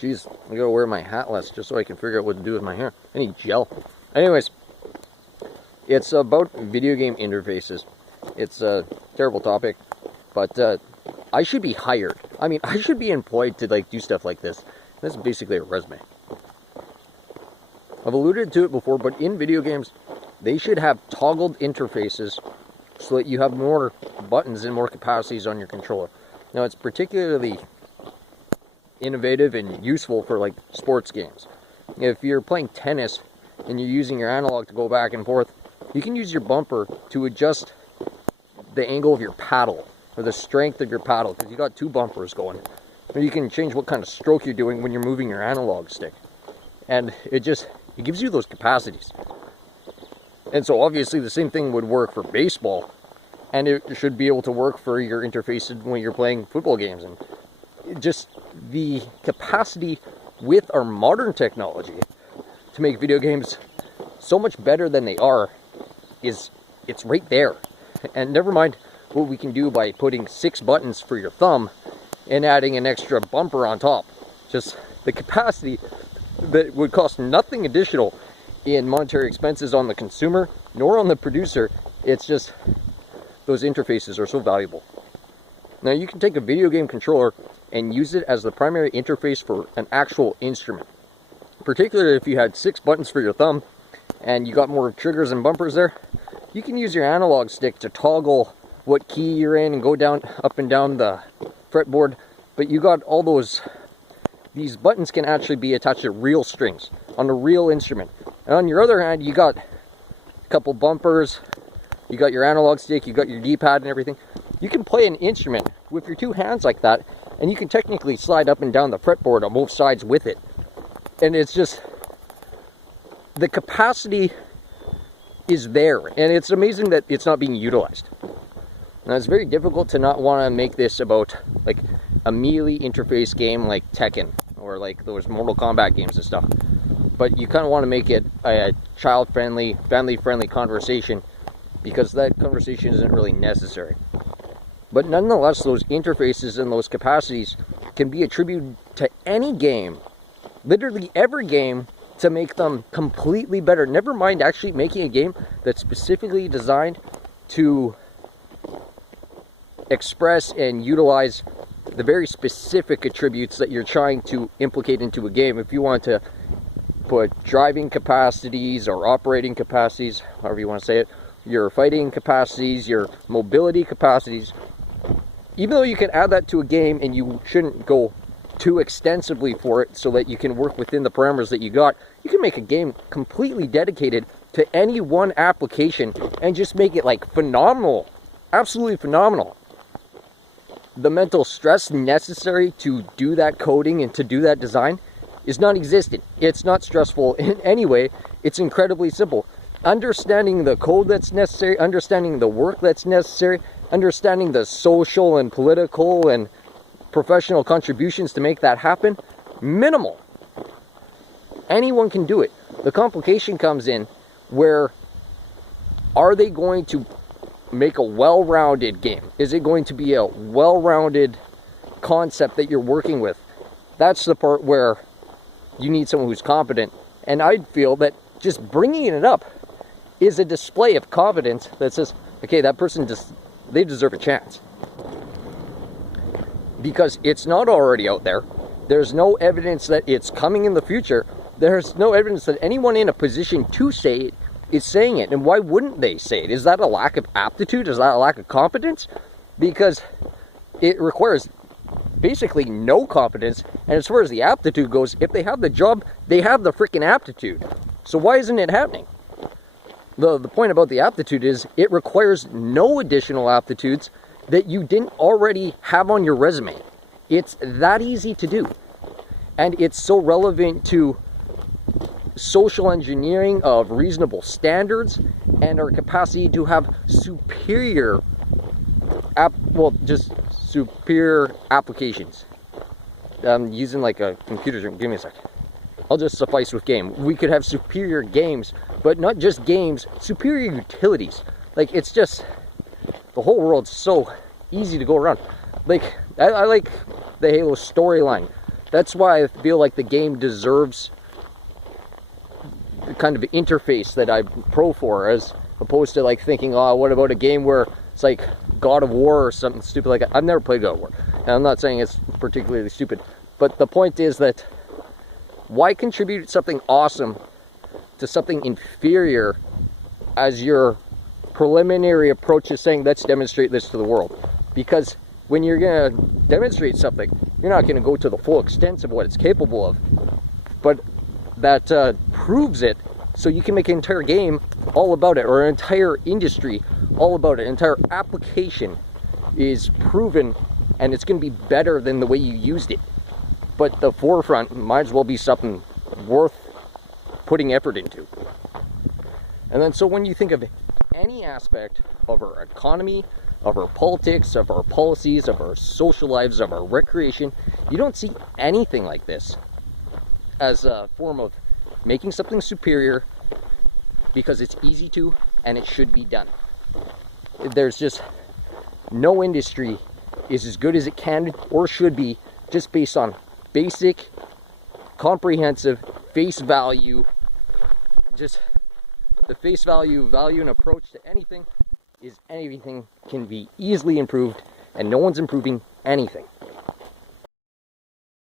Jeez, I gotta wear my hat less just so I can figure out what to do with my hair. I need gel. Anyways, it's about video game interfaces. It's a terrible topic, but I should be hired. I mean, I should be employed to like do stuff like this. This is basically a resume. I've alluded to it before, but in video games, they should have toggled interfaces so that you have more buttons and more capacities on your controller. Now, it's particularly innovative and useful for like sports games. If you're playing tennis and you're using your analog to go back and forth, you can use your bumper to adjust the angle of your paddle or the strength of your paddle, because you got two bumpers going. Or you can change what kind of stroke you're doing when you're moving your analog stick. And it gives you those capacities. And so obviously the same thing would work for baseball, and it should be able to work for your interfaces when you're playing football games. And just the capacity with our modern technology to make video games so much better than they are it's right there. And never mind what we can do by putting 6 buttons for your thumb and adding an extra bumper on top. Just the capacity that would cost nothing additional in monetary expenses on the consumer nor on the producer. It's just those interfaces are so valuable. Now, you can take a video game controller and use it as the primary interface for an actual instrument. Particularly if you had 6 buttons for your thumb and you got more triggers and bumpers there, you can use your analog stick to toggle what key you're in and go down, up and down the fretboard. But you got all these buttons can actually be attached to real strings on a real instrument. And on your other hand, you got a couple bumpers, you got your analog stick, you got your D-pad and everything. You can play an instrument with your 2 hands like that, and you can technically slide up and down the fretboard on both sides with it. And it's just, the capacity is there, and it's amazing that it's not being utilized. Now, it's very difficult to not want to make this about like a melee interface game like Tekken or like those Mortal Kombat games and stuff. But you kind of want to make it a child-friendly, family-friendly conversation, because that conversation isn't really necessary. But nonetheless, those interfaces and those capacities can be attributed to any game, literally every game, to make them completely better. Never mind actually making a game that's specifically designed to express and utilize the very specific attributes that you're trying to implicate into a game. If you want to put driving capacities or operating capacities, however you want to say it, your fighting capacities, your mobility capacities, even though you can add that to a game and you shouldn't go too extensively for it so that you can work within the parameters that you got, you can make a game completely dedicated to any one application and just make it like phenomenal, absolutely phenomenal. The mental stress necessary to do that coding and to do that design is non-existent. It's not stressful in any way. It's incredibly simple. Understanding the code that's necessary, understanding the work that's necessary, understanding the social and political and professional contributions to make that happen, minimal. Anyone can do it. The complication comes in where, are they going to make a well-rounded game? Is it going to be a well-rounded concept that you're working with? That's the part where you need someone who's competent. And I feel that just bringing it up is a display of competence that says, okay, that person they deserve a chance. Because it's not already out there. There's no evidence that it's coming in the future. There's no evidence that anyone in a position to say it is saying it. And why wouldn't they say it? Is that a lack of aptitude? Is that a lack of competence? Because it requires basically no competence. And as far as the aptitude goes, if they have the job, they have the freaking aptitude. So why isn't it happening? The point about the aptitude is it requires no additional aptitudes that you didn't already have on your resume. It's that easy to do. And it's so relevant to social engineering of reasonable standards and our capacity to have superior superior applications. I'm using like a computer term. Give me a sec. I'll just suffice with game. We could have superior games, but not just games, superior utilities. Like, it's just, the whole world's so easy to go around. Like, I like the Halo storyline. That's why I feel like the game deserves the kind of interface that I'm pro for, as opposed to like thinking, oh, what about a game where it's like God of War or something stupid like that. I've never played God of War, and I'm not saying it's particularly stupid, but the point is that why contribute something awesome to something inferior as your preliminary approach to saying, let's demonstrate this to the world? Because when you're going to demonstrate something, you're not going to go to the full extent of what it's capable of, but that proves it, so you can make an entire game all about it, or an entire industry all about it. An entire application is proven, and it's going to be better than the way you used it. But the forefront might as well be something worth putting effort into. And then so when you think of any aspect of our economy, of our politics, of our policies, of our social lives, of our recreation, you don't see anything like this as a form of making something superior because it's easy to and it should be done. There's just no industry is as good as it can or should be just based on basic, comprehensive, face value. Just the face value and approach to anything is anything can be easily improved, and no one's improving anything.